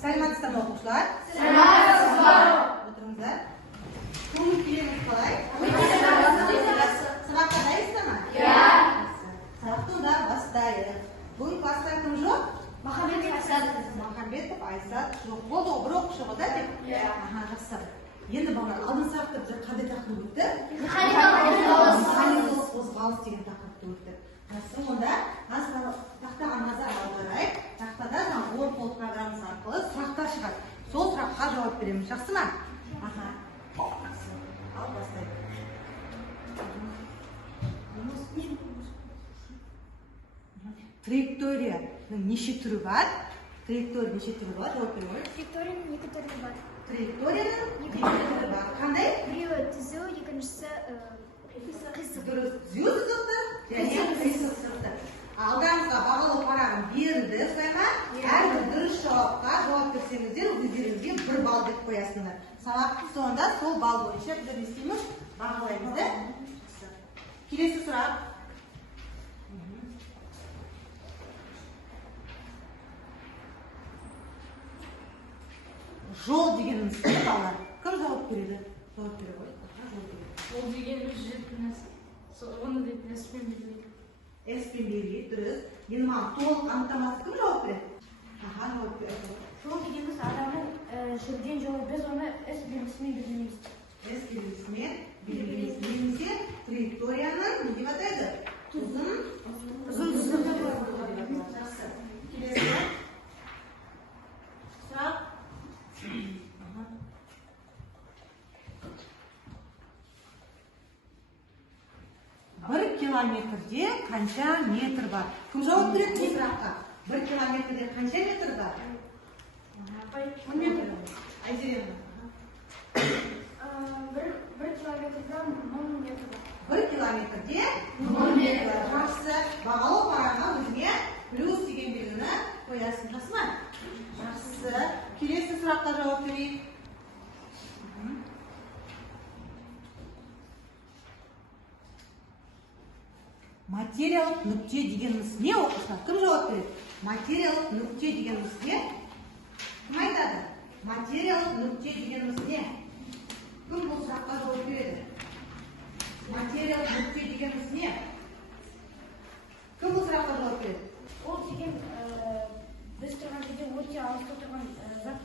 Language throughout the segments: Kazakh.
Сәлеметсіздер ме оқушылар? Сәлеметсіздер. Отырыңыздар. Көңіл күйіңіз қалай? Сабаққа дайынсыздар ма? Иә. Сабақты онда бастайық. Бүгін класста кім жоқ? Махамбетов Айсат. Махамбетов Айсат жоқ. Болды ғой, бір оқушы ғой да деп? Иә. Жақсы. Енді балалар, алдын сабақта біздер қандай тақырып өтті? Механикалық қозғалыс деген тақырыпты өтті. Жақсы, онда тақтаға назар аударайық. Тақтада Word программасы арқылы сұрақтар шығады. Сол сұраққа жауап береміз. Жақсы ма? Аха. Ал бастайық. Траекторияның неше түрі бар? Траектория неше түрі бар? Жауап береміз. Траекторияның екі түрі бар. Траекторияның екі түрі бар. Қандай? Біреуі түзу, екіншісі қисық. Дұрыс. Түзу сызықты және қисық сызықты. Алдыңызға бағалау парағын берілді, солай ма? Әрбір дұрыс жауапқа жауап берсеңіздер, өздеріңізге 1 балл деп қоясыңдар. Сабақтың соңында сол балл бойынша біздер не істейміз? Бағалаймыз да? Келесі сұрақ. Жол дегеніміз не балалар? Кім жауап береді? Жауап бере ғой. Жол дегеніміз жүретін нәрсе. Оны деп С-пен беріледі. С-пен берейік, дұрыс. Енді маған толық анықтамасы кім жауап береді? Аха, жауап береді. Жол дегеніміз адамның жүрген жолы, біз оны С белгісімен белгілейміз. С белгісімен белгілейміз. Немесе траекторияның не деп атайды? Ұзын сызығы. Жақсы. Келесі сұрақ. Бір километрде қанша метр бар? Кім жауап береді бұл сұраққа? 1 километрде қанша метр бар? Айзерена. 1 километрде 1000 метр бар. 1 километрде 1000 метр. Жақсы. Бағалау парағына өзіңе плюс деген белгіні қоясың. Жақсы ма? Жақсы. Келесі сұраққа жауап берейік. Материялық нүкте дегеніміз не оқушылар? Кім жауап береді? Материялық нүкте дегеніміз не? Кім айтады? Материялық нүкте дегеніміз не? Кім бұл сұраққа жауап береді? Материялық нүкте дегеніміз не? Кім бұл сұраққа жауап береді? Ол деген біз тұрған жерде өте алыста тұрған зат,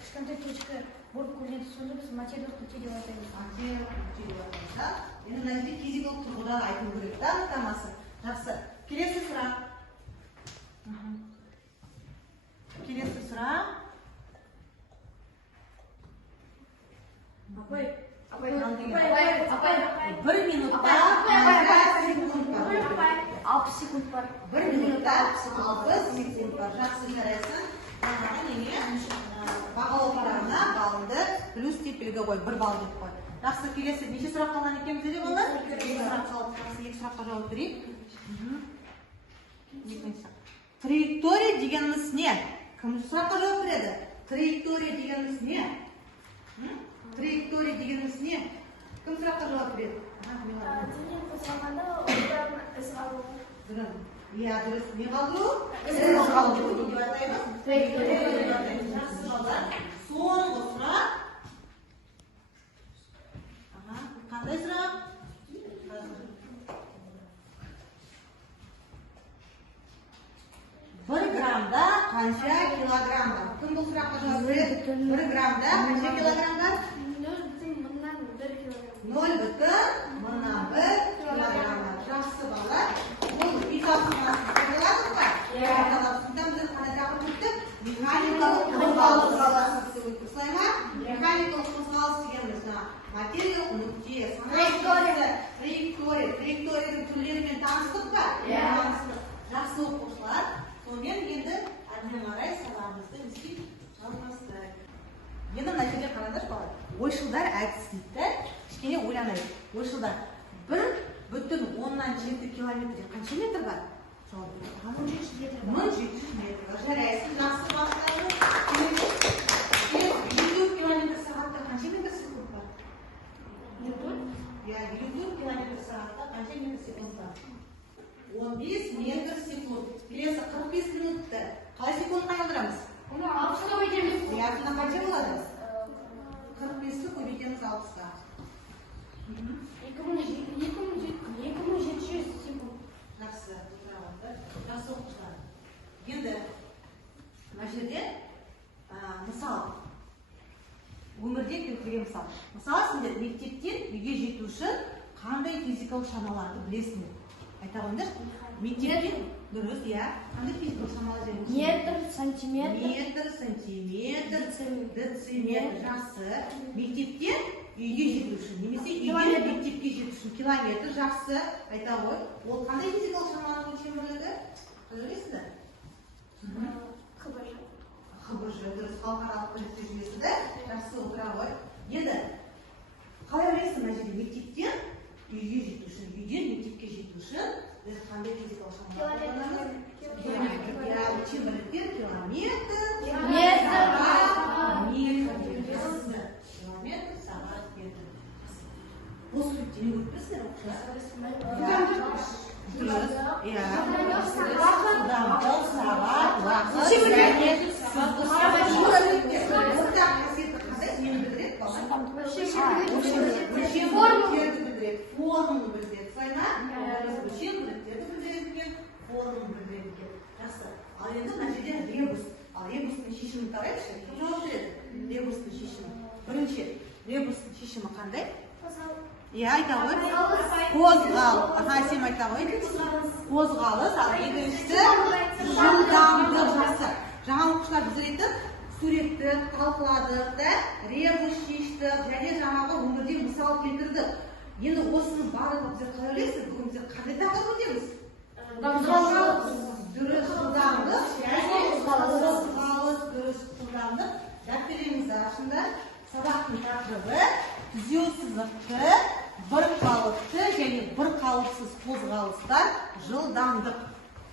кішкентай точка болып көрінеді. Соны біз материялық нүкте деп атаймыз. Материялық нүкте деп атаймыз. Енді мына жерде физикалық тұрғыда айту керек та анықтамасы. Жақсы. Келесі сұрақ. Келесі сұрақ. Апай. 1 минутта 60 секунд бар. 1 минутта 60 секунд бар. Жақсы жарайсың. Бағалау парағына балыңды плюс деп белгі қой, 1 балл деп қой. Жақсы, келесі неше сұрақ қалған екен бізде де балалар? 2 сұрақ қалды. Жақсы, 2 сұраққа жауап берейік. Траектория дегеніміз не? Кім сұраққа жауап береді? Траектория дегеніміз не? Траектория дегеніміз не? Кім сұраққа жауап береді? Денен қозғалғанда одан із қалу. Иә, дұрыс. Не қалдыру? Із қалдыру деп атаймыз. Траектория деп атаймыз. Жақсы балалар. Соңғы сұрақ. Қандай сұрақ? 1 граммда қанша килограмм бар? Кім бұл сұраққа жауап береді? 1 граммда қанша килограмм бар? 0,1 килограмм. 0,1 килограмм бар. Жақсы балалар. Бұл италқымасы қойыладық па? Иә. Сонда біздер қандай тақырып өттік? Механикалық қозғалыс өттік. Солай ма? Механикалық қозғалыс дегеніміз материялық нүкте, траекторияның түрлерімен таныстық па? Иә. Жақсы оқушылар. Сонымен енді әрмен қарай сабағымызды өстіп жалғастырайық. Енді мына жерде қараңдаршы балалар. Ойшылдар әдісі дейді. Кішкене ойланайық. Ойшылдар 1,7 километрде қанша метр бар? 1700 метр. Жарайсың. Жақсы бастаймыз. 54 километр сағатта қанша метр секунд бар? 54 километр сағатта қанша метр секунд бар? 15 метр секунд. Келесі 45 минутты қалай секундқа айналдырамыз? Оны 60-қа 2700 секунд. Жақсы, отырады. Жақсы оқушылар. Енді мына жерде мысал, өмірде келтірген мысал. Мысалы, сендер мектептен үйге жету үшін қандай физикалық шамаларды білесіңдер? Айта қойыңдар. Мектептен дұрыс, иә. Қандай физикалық шамалар және Метр, сантиметр. метр, сантиметр, дециметр. Жақсы. Мектептен үйге жету үшін, немесе үйден мектепке жету үшін километр. Жақсы. Айта ғой. Ол қандай физикалық шамалардың өлшем бірлігі? Білесіңдер? ХБЖ, дұрыс, халықаралық біліктер жүйесі де. Жақсы, отыра ғой. Енді қалай білесің мына жерде мектептен үйге жету үшін, үйден мектепке жету үшін біз қандай физикалық шамалар қолданамыз? Өлшем бірліктер километр, километр, сағат, метр. Осы суретте не көріп тұрсыңдар оқушылар? Дұрыс, иә. Жылдамдық, сағат, уақыт, және ортақ қасиеті қандай? Нені білдіреді, балалар? Өлшем бірліктерді білдіреді, форманы білдіреді. Солай ма? Өлшем бірліктерді білдіреді екен, форманы білдіреді екен. Жақсы. Ал енді мына жерде ребус. Ал ребустың шешімін қарайықшы. Кім жауап береді? Ребустың шешімі. Бірінші, ребустың шешімі қандай? Иә, айта ғой. Қозғалыс. Сен айта ғой. Қозғалыс. Ал екіншісі жылдамдық. Жақсы. Жаңа оқушылар біз айтып, суретті талқыладық да, ребус шештік, және жаңағы өмірде мысал келтірдік. Енді осының барлығы біздер қалай ойлайсыз? Бүгін біздер қандай тақырып өтеміз? Дұрыс, жылдамдық, және қозғалыс, дұрыс, жылдамдық. Дәптеріңізді ашыңдар. Сабақтың тақырыбы түзеу сызықты, бір қалыпты және бір қалыпсыз қозғалыстар, жылдамдық.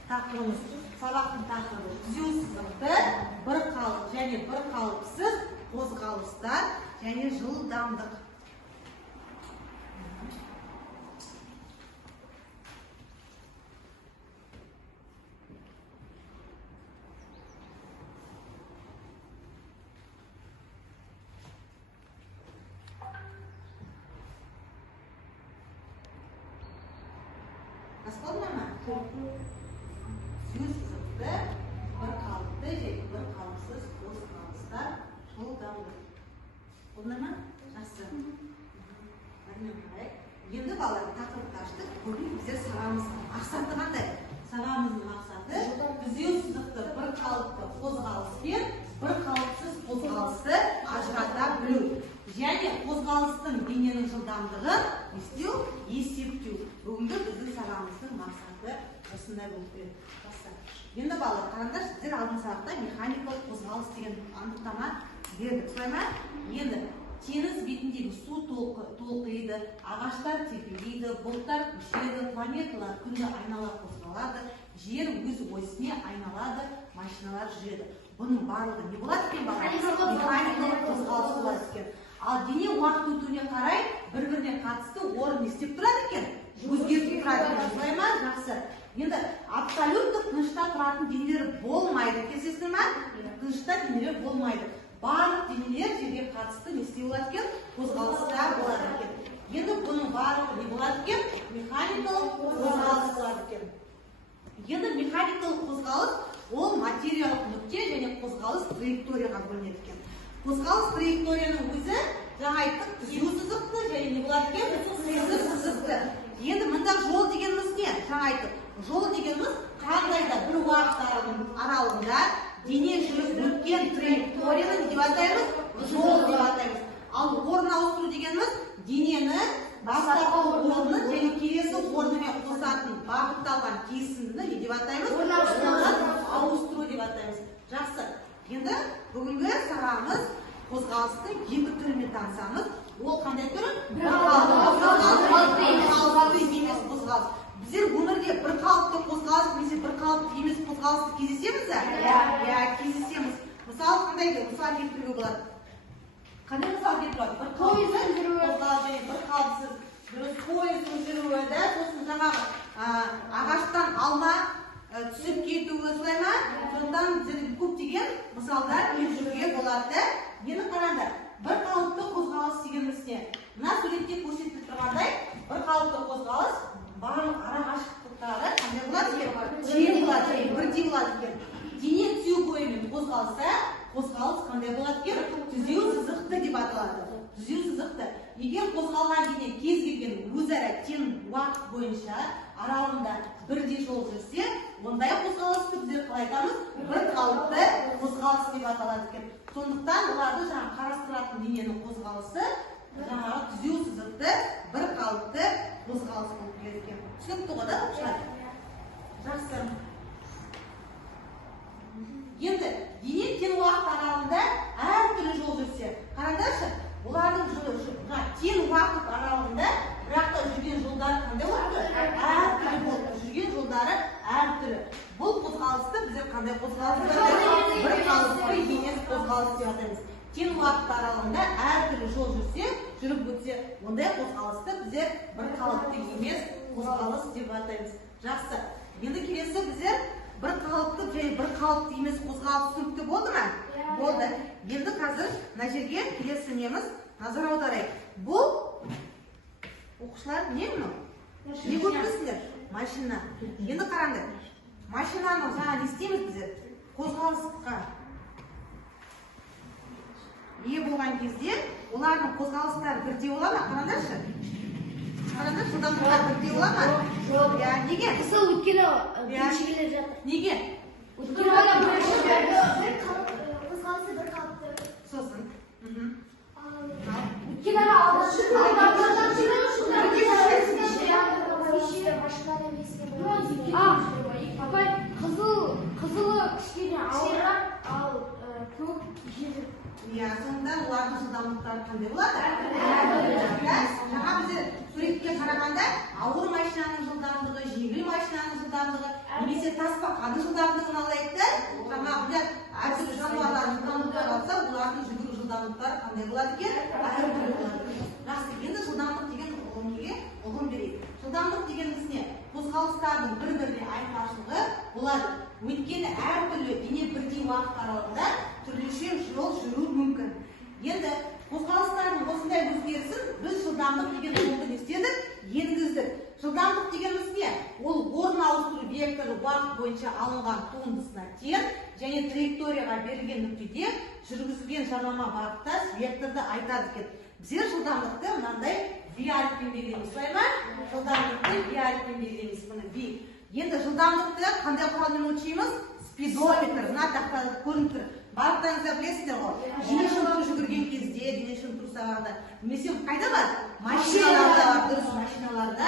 Тақырыбымыз сабақтың тақырыбы түзеу сызықты, бір қалып және бір қалыпсыз қозғалыстар және жылдамдық. Расходна ма? Түзеу сызықты, бір қалыпты және бір қалыпсыз қозғалыстар, жылдамдық. Болды ма? Жақсы. Енді балалар тақырыпты аштық. Бүгін біздер сабағымыздың мақсаты қандай? Сабағымыздың мақсаты түзеу сызықты, бір қалыпты қозғалыс пен бір қалыпсыз қозғалысты ажырата білу. Және қозғалыстың дененің жылдамдығын есептеу. Бүгінгі біздің сабағымыздың мақсаты осындай болып келеді. Енді балалар, қараңдар, сіздер алдыңғы сабақта механикалық қозғалыс деген анықтама бердік. Солай ма? Енді теңіз бетіндегі су толқиды, ағаштар тербелейді, бұлттар көшеді, планеталар күнді айнала қозғалады, жер өз осіне айналады, машиналар жүреді. Бұның барлығы не болады екен балалар? Механикалық қозғалыс болады екен. Ал дене уақыт өтуіне қарай бір-біріне қатысты орын не істеп тұрады екен? Өзгеріп тұрады екен. Солай ма? Жақсы. Енді абсолютті тыныштықта тұратын денелер болмайды. Келісесіздер ме? Тыныштықта денелер болмайды. Барлық денелер жерге қатысты не істей болады екен? Қозғалыста болады екен. Енді бұның барлығы не болады екен? Механикалық қозғалыс болады екен. Енді механикалық қозғалыс ол материялық нүкте және қозғалыс траекторияға бөлінеді екен. Қозғалыс траекторияның өзі жаңа айттық, түзеу сызықты және не болады екен? Қисық сызықты. Енді мында жол дегеніміз не? Жаңа айттық, жол дегеніміз қандай да бір уақыт аралығында дене жүріп өткен траекторияны не деп атаймыз? Жол деп атаймыз. Ал орын ауыстыру дегеніміз денені бастапқы орнын және келесі орнымен қосатын бағытталған кесіндіні не деп атаймыз? Орнын ауыстыру деп атаймыз. Жақсы. Енді бүгінгі сабағымыз қозғалыстың екі түрімен танысамыз. Ол қандай түрі? Бір қалыпты емес қозғалыс. Біздер өмірде бір қалыпты қозғалыс немесе бір қалыпты емес қозғалысты кездесеміз бе? Иә, кездесеміз. Мысалы қандай деп мысал келтіруге болады? Қандай мысал келтіруге болады? Бір қалыпты қозғалыс және бір қалыпсыз. Дұрыс, пойыздың жүруі, сосын жаңағы ағаштан алма түсіп кетуі, солай ма? Сондықтан көптеген мысалдар келтіруге болады. Енді қараңдар, бір қалыпты қозғалыс дегеніміз не? мына суретте көрсетіліп тұрғандай бір қалыпты қозғалыс барлық ара қашықтықтары қандай болады екен? Тең болады, бірдей болады екен. Дене түзу бойымен қозғалса, қозғалыс қандай болады екен? Түзеу сызықты деп аталады. Түзеу сызықты. Егер қозғалған дене кез келген өзара тең уақыт бойынша аралығында бірдей жол жүрсе, ондай қозғалысты біздер қалай айтамыз? Бір қалыпты қозғалыс деп аталады екен. Сондықтан оларды жаңа қарастыратын дененің қозғалысы жаңағы түзеу сызықты бір қалыпты қозғалыс болып келеді екен. Түсінікті ғой да? Жақсы. Енді дене тең уақыт аралығында әртүрлі жол жүрсе, қараңдаршы, олардың тең уақыт аралығында бірақ та жүрген жолдары қандай болады? Әртүрлі болды. Жүрген жолдары әртүрлі. Бұл қозғалысты біздер қандай қозғалыс? Бір қалыпты емес қозғалыс деп атаймыз. Тең уақыт аралығында әртүрлі жол жүрсе, жүріп өтсе, ондай қозғалысты біздер бір қалыпты емес қозғалыс деп атаймыз. Жақсы. Енді келесі біздер бір қалыпты және бір қалыпты емес қозғалыс түсінікті болды ма? Болды. Енді қазір мына жерге келесі неміз назар аударайық. Бұл оқушылар не мынау? Не көріп машина. Енді қараңдар. Машинаны жаңа не істейміз біздер? Қозғалысқа ие болған кезде олардың қозғалыстары бірдей бола ма? Қараңдаршы. Қараңдар, жылдамдықтар бірдей бола ма? Неге? Мысал өткені келе жатыр. Неге? Қозғалысы бір қалыпты. Сосын. Өткен ара апай, қызылы кішкене ауыррақ, ал көк жеңіл. Сонда олардың жылдамдықтары қандай болады? Жаңа біздер суретке қарағанда ауыр машинаның жылдамдығы, жеңіл машинаның жылдамдығы, немесе тасбақаның жылдамдығын алайық та, жаңа біздер әртүрлі жануарлардың жылдамдықтарын алса, олардың жүгіру жылдамдықтары қандай болады екен? Әртүрлі болады. Жақсы, енді жылдамдық деген ұғым берейік. Жылдамдық дегеніміз не? Қозғалыстардың бір-біріне айырмашылығы болады. Өйткені әртүрлі дене бірдей уақыт аралығында түрліше жол жүру мүмкін. Енді қозғалыстардың осындай өзгерісін біз жылдамдық деген ұғымды не істедік? Енгіздік. Жылдамдық дегеніміз не? Ол орын ауыстыру векторы уақыт бойынша алынған туындысына тең және траекторияға берілген нүктеде жүргізілген жарнама бағыттас векторды айтады екен. Біздер жылдамдықты мынандай V әріппен белгілейміз, солай ма? Жылдамдықты V әріппен белгілейміз, бұны V. Енді жылдамдықты қандай құралмен өлшейміз? Спидометр, мына тақтада көрініп тұр. Барлықтарыңыздар білесіздер ғой. Дене шынықтыру жүгірген кезде, дене шынықтыру сабағында. Немесе қайда бар? Машиналарда бар, дұрыс, машиналарда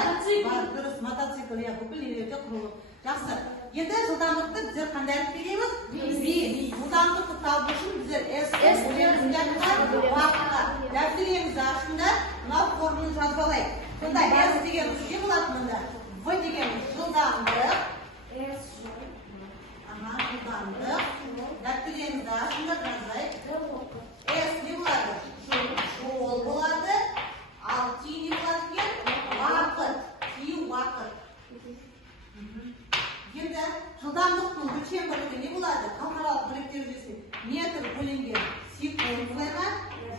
бар, дұрыс, мотоцикл, бүкіл үйлерде құрылып. Жақсы. Енді жылдамдықты біздер қандай әріп белгілейміз? V. Жылдамдықты табу үшін біздер S уақытқа. Дәптерлеріңізді ашыңдар, мынау форманы жазып алайық. Сонда S дегеніміз не болады мұнда? V дегеніміз жылдамдық. Жылдамдық. Дәптерлеріңізді ашыңдар, жазайық. S не болады? Жол болады. Ал T не болады екен? Уақыт. T уақыт. Енді жылдамдықтың өлшем бірлігі не болады? Халықаралық бірліктер жүйесі метр бөлінген секунд болайға,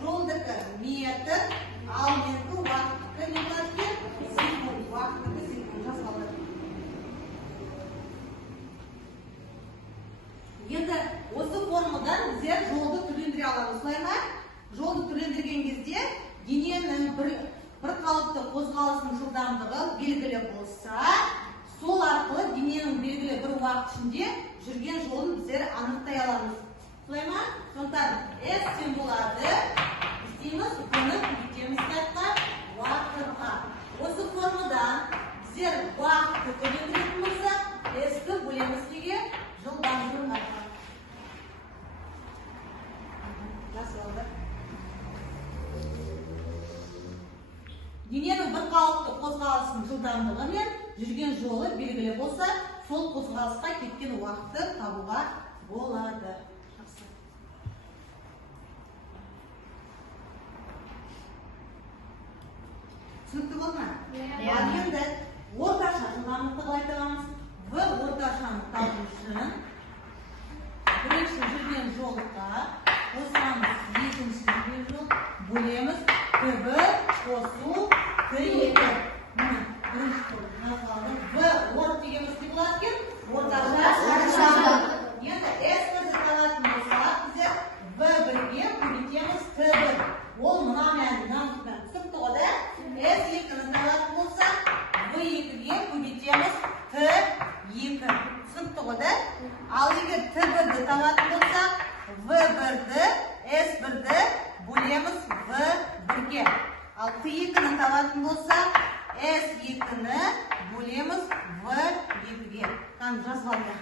жолдікі метр, ал менікі уақыттікі не болады екен? Секунд, уақыттікі секунд жазып алады. Енді осы формадан біздер жолды түрлендіре аламыз, солай ма? Жолды түрлендірген кезде дененің бір қалыпты қозғалысының жылдамдығы белгілі болса, сол арқылы дененің белгілі бір уақыт ішінде жүрген жолын біздер анықтай аламыз. Солай ма? Сондықтан S тең болады. Істейміз, бұны көбейтеміз қайтқа? Уақытқа. Осы формадан біздер уақытты төлендіретін болсақ, S-ті бөлеміз неге? Жылдамдығын арқылы. Жақсы болды. Дененің бір қалыпты қозғалысының жылдамдығы мен жүрген жолы белгілі болса, сол қозғалысқа кеткен уақытты табуға болады. Жақсы. Түсінікті болды ма? Енді орташа жылдамдықты қалай табамыз? В орташаны табу үшін бірінші жүрген жолға қосамыз екінші жүрген жол бөлеміз Т1 қосу Т2. Міне, бірінші болып жазылады. В орт дегеніміз не болады екен? Орташа шаршады. Енді S1-ді табатын болсақ, біздер В1-ге көбейтеміз Т1. Ол мына мәнін түсіпті ғой да? S2-ні табатын болсақ, В2-ге көбейтеміз Т2. Түсіпті ғой да? Ал егер Т1-ді табатын болсақ, В1-ді, S1-ді бөлеміз В1-ге. Ал Т2-ні табатын болсақ, S2-ні бөлеміз В2-ге. Қаным жазып алды.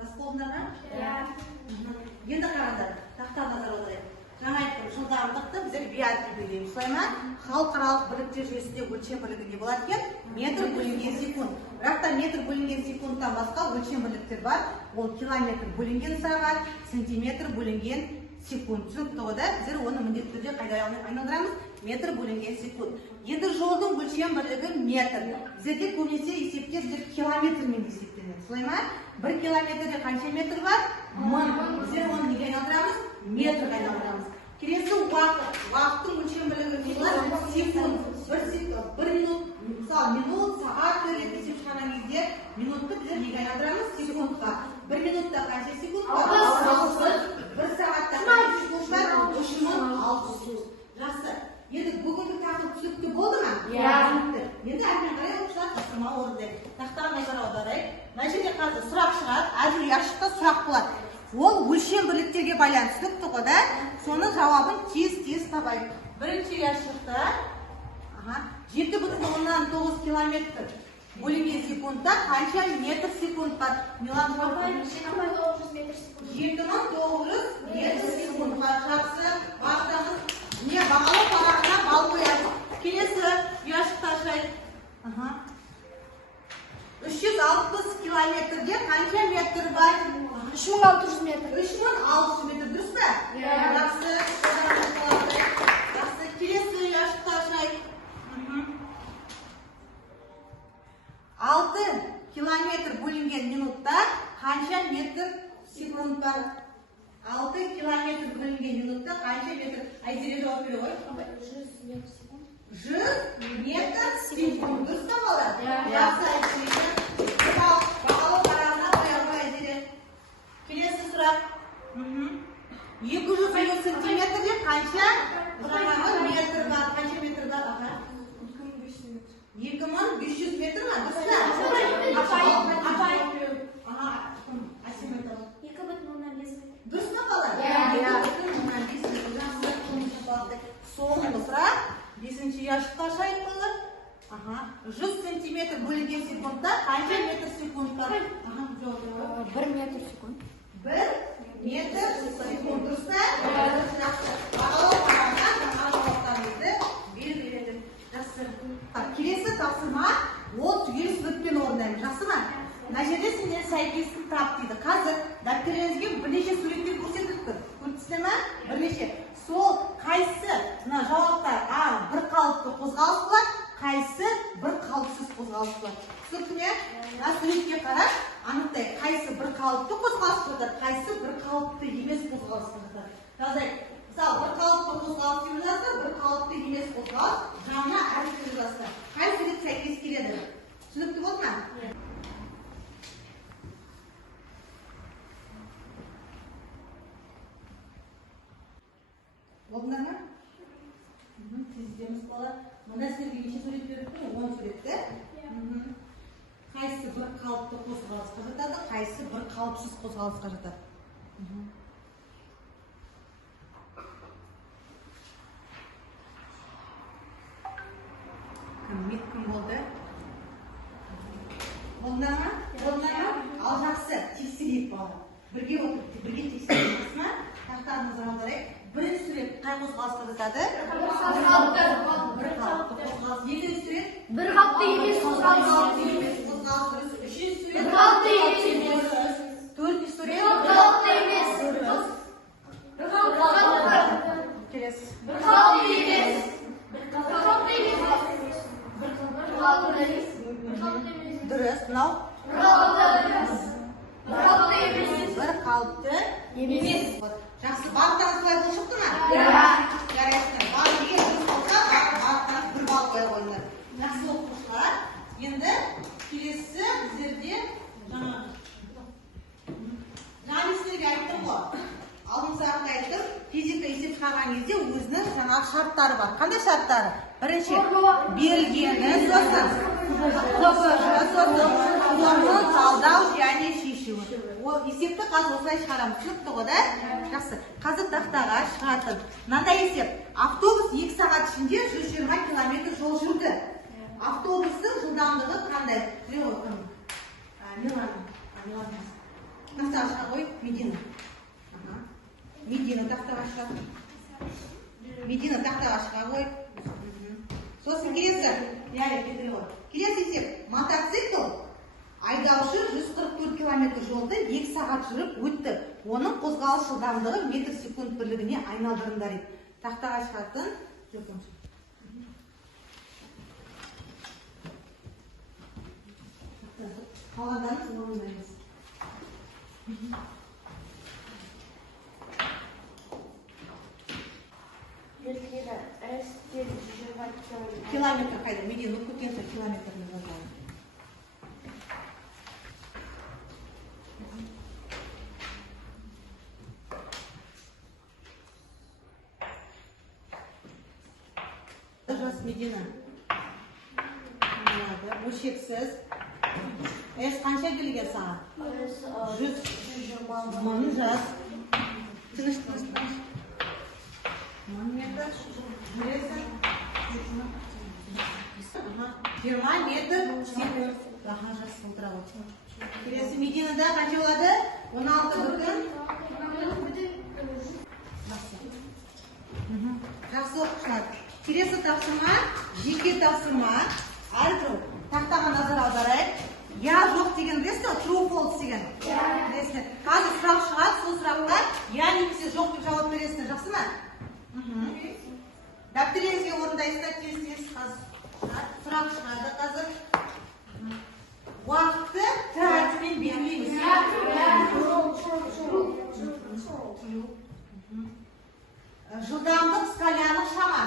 Рас болдыңдар ма? Енді қараңдар, тақтаға назар аударайық. Жаңа айттым, жылдамдықты біздер биометрия белгілейміз. Солай ма? Халықаралық бірліктер жүйесінде өлшем бірлігі не болады екен? Метр бөлінген секунд. Бірақ та метр бөлінген секундтан басқа өлшем бірліктер бар. Ол километр бөлінген сағат, сантиметр бөлінген секунд. Түсінікті ғой да? Біздер оны міндетті түрде қайда айналдырамыз? Метр бөлінген секунд. Енді жолдың өлшем бірлігі метр. Біздерде көбінесе есепте біздер километрмен есептенеді. Солай ма? 1 километрде қанша метр бар? 1000. Біздер оны неге айналдырамыз? Метрге айналдырамыз. Келесі уақыт. Уақыттың өлшем бірлігі секунд. 1 минут, мысалы минут, сағат ретінде есеп шығарған кезде минутты біздер неге айналдырамыз? Секундқа. 1 минутта қанша секунд бар? 60. 1 сағатта қанша секунд бар? 3600. Жақсы. Енді бүгінгі тақырып түсінікті болды ма? Иә. Енді әрмен қарай оқушылар тапсырма орындайық. Тақтаға назар аударайық. Мына жерде қазір сұрақ шығады. әзір ұяшықта сұрақ болады. Ол өлшем бірліктерге байланысты түсінікті ғой да? Соның жауабын тез табайық. Бірінші ұяшықта 7,9 километр бөлінген секундта қанша метр секунд бар? Милан жауабы 7900 метр секунд. 7900 метр секунд бар. Жақсы. Бақтамыз. Не, бағалы парағына бал қояды. Келесі ұяшықта ашайық. 360 километрде қанша метр бар? 3600 метр. 3600 метр, дұрыс па? Жақсы. Жақсы. Келесі ұяшықта ашайық. 6 километр бөлінген минутта қанша метр секунд бар? 6 километр бөлінген минутта қанша метр? Айзере жауап бере ғой. 100 метр секунд. 100 метр секунд. Дұрыс па бала? Жақсы Айзере. Бағалы парағына қоямын Айзере. Келесі сұрақ. 250 сантиметрде қанша метр бар? Қанша метр бар? 2500 метр ма? Дұрыс па? Дұрыс па бала? Соңғы сұрақ. 5-ші ұяшықта ашайық балалар. 100 сантиметр бөлінген секундта қанша метр секунд бар? 1 метр секунд. 1 метр секунд. Дұрыс па? Бағалау парағына жауаптарыңызды белгіледік. Жақсы. Келесі тапсырма ол түгел сүріппен орындаймыз. Жақсы ма? Мына жерде сендер сәйкесін тап дейді. Қазір дәптеріңізге бірнеше суреттер көрсетіліп тұр. Көрдіңіздер ме? Бірнеше. Сол қайсы мына жауаптар бір қалыпты қозғалыс болады, қайсы бір қалыпсыз қозғалыс болады. Түсінікті ме? Мына суретке қарап анықтайық. Қайсы бір қалыпты қозғалыс болады, қайсы бір қалыпты емес қозғалыс болады. Жазайық. Мысалы, бір қалыпты қозғалыс деп жазса, бір қалыпты емес қозғалыс жаңа әрекет жазса. Қай сурет сәйкес келеді? Түсінікті болды ма? Болдыңдар ма? Тездеміз бала. Мына сіздерге неше сурет беріп тұр? 10 суретті. Қайсы бір қалыпты қозғалысқа жатады, қайсы бір қалыпсыз қозғалысқа жатады. Кім болды? Болдыңдар ма? Ал жақсы, тексерейік бала. Бірге отырып, бірге тексерейік ма? Тақтарыңызға аударайық. Бірінші сурет қай қозғалысқа жатады? Бір қалыпты қозғалыс. Екінші сурет? Бір қалыпты емес қозғалыс. Үшінші сурет? Бір қалыпты емес. Төртінші сурет? Бір қалыпты емес. Бір қалыпты. Келесі. Бір қалыпты емес. Бір қалыпты емес. Бір Жақсы, барлықтарыңыз былай болып шықты ма? Жарайсыздар. Барлық егер дұрыс болса, барлықтарыңыз 1 балл қоя қойыңдар. Жақсы оқушылар. Енді келесі біздерде жаңа сіздерге айттым ғой. Алдыңғы сабақта айттым, физика есеп шығарған кезде өзінің жаңағы шарттары бар. Қандай шарттары? Бірінші, берілгені сосын форманы талдау және шешуі. Ол есепті қазір осылай шығарамыз. Түсінікті ғой, да? Жақсы. Қазір тақтаға шығатын. Мынандай есеп. Автобус 2 сағат ішінде 120 км жол жүрді. Автобустың жылдамдығы қандай? Тақтаға шыға қой, Медина. Медина тақтаға шыға. Медина тақтаға шыға қой. Сосын келесі. Келесі есеп. Мотоцикл айдаушы 144 км жолды 2 сағат жүріп өтті. Оның қозғалыс жылдамдығы метр секунд бірлігіне айналдырыңдар еді. Тақтаға шығатын. Қалғандарыңыз орындаймыз. Километр қайда? Медина көкенсі километрін жазады. Жас Медина. Өлшексіз. Қанша келген саған? 100 мың жас. Тыныш. Мың метр жүресің. 20 метр секунд. Аха, жас отыра ғой. Келесі Мединада қанша болады? 16 бүтін. Жақсы оқушылар. Келесі тапсырма, жеке тапсырма. Әрбір тақтаға назар аударайық. Я жоқ деген білесіздер, true false деген. Білесіздер. Қазір сұрақ шығады, сол сұраққа я немесе жоқ деп жауап бересіздер. Жақсы ма? Дәптеріңізге орындайсыздар, тез қазір. Сұрақ шығады қазір. Уақытты тәтімен белгілейміз. Жылдамдық скаляны шама.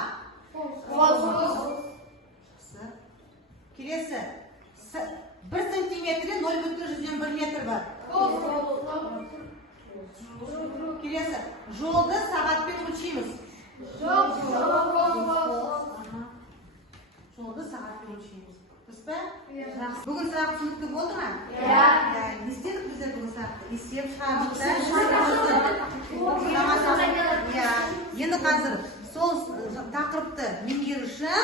Келесі. 1 сантиметрде 0,1 метр бар. Келесі. Жолды сағатпен өлшейміз. Жолды сағатпен өлшейміз. Дұрыс па? Бүгін сағат түсінікті болды ма? Не істедік біздер бүгін сағатты? Есеп шығардық. Енді қазір сол тақырыпты меңгеру үшін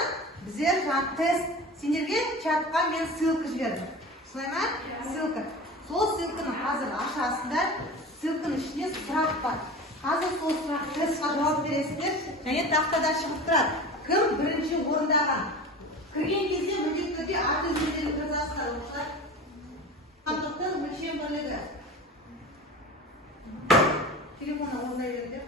біздер тест. Сендерге чатқа мен ссылка жібердім. Солай ма? Ссылка. Сол ссылканы қазір ашасыңдар. Ссылканың ішіне сұрақ бар. Қазір сол сұрақ тестқа жауап бересіңдер. Және тақтада шығып тұрады. Кім бірінші орындаған? Кірген кезде міндетті түрде аты жөнін жазасыздар, оқушылар. Жылдамдықтың өлшем бірлігі. Телефонға орындай беріңдер.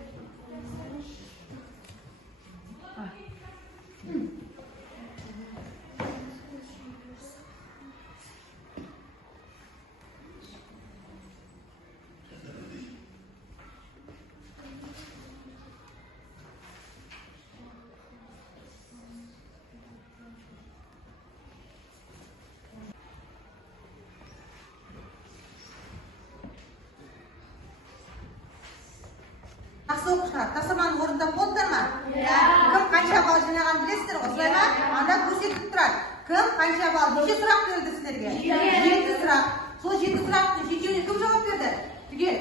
Жақсы оқушылар, тапсырманы орындап болдыңдар ма? Кім қанша балл жинаған білесіздер ғой, солай ма? Анда көрсетіп тұрады. Кім қанша балл? Неше сұрақ берді сіздерге? 7 сұрақ. Сол 7 сұрақтың 7-еуіне кім жауап берді? Түгел.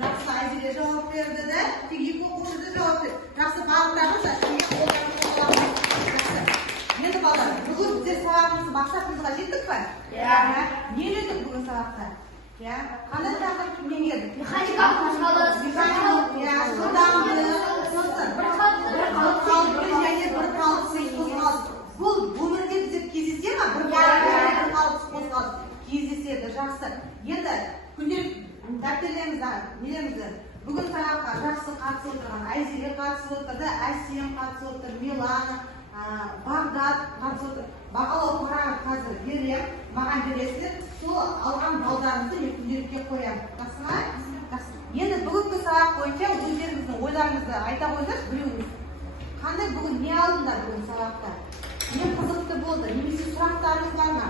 Жақсы, Айзере жауап берді да, тек 2 оқушы да жауап берді. Жақсы, барлықтарыңыз енді балдар, бүгін біздер сабағымызды мақсатымызға жеттік па? Не үйрендік бүгін сабақта? Қандай тақырыпты меңгердік? Механикалық қозғалыс. Бірқалыпсыз қозғалыс. Бұл өмірде біздер кездесе ма? Бірқалыпсыз қозғалыс кездеседі. Жақсы. Енді күнделік дәптерлерімізді бүгін сабаққа жақсы қатысып отырған Айзере қатысып отырды, Әсем қатысып отыр, Милана, Бағдат қатысып отыр. Бағалау парағын қазір берем, маған бересіздер. Сол алған балдарыңызды мен күнделікке қоямын. Жақсы ма? Енді бүгінгі сабақ бойынша өздеріңіздің ойларыңызды айта қойыңыздаршы біреуіңіз. Қандай бүгін не алдыңдар бүгін сабақта? Не қызықты болды? Немесе сұрақтарыңыз бар ма?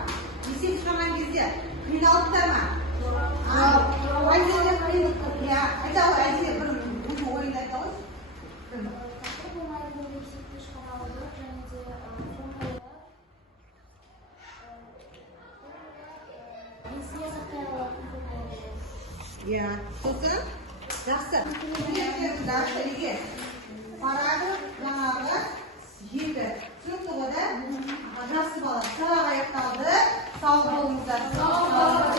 Есеп шығарған кезде қиналдыңдар ма? Айзере қиындық. Иә, айта ғой, Айзере бір өзің ойыңды айта ғой. Иә, сосын жақсы. Жақсы, неге? Параграф жаңағы 7. Түсінікті ғой да? Жақсы бала, сабақ аяқталды. Сау болыңыздар.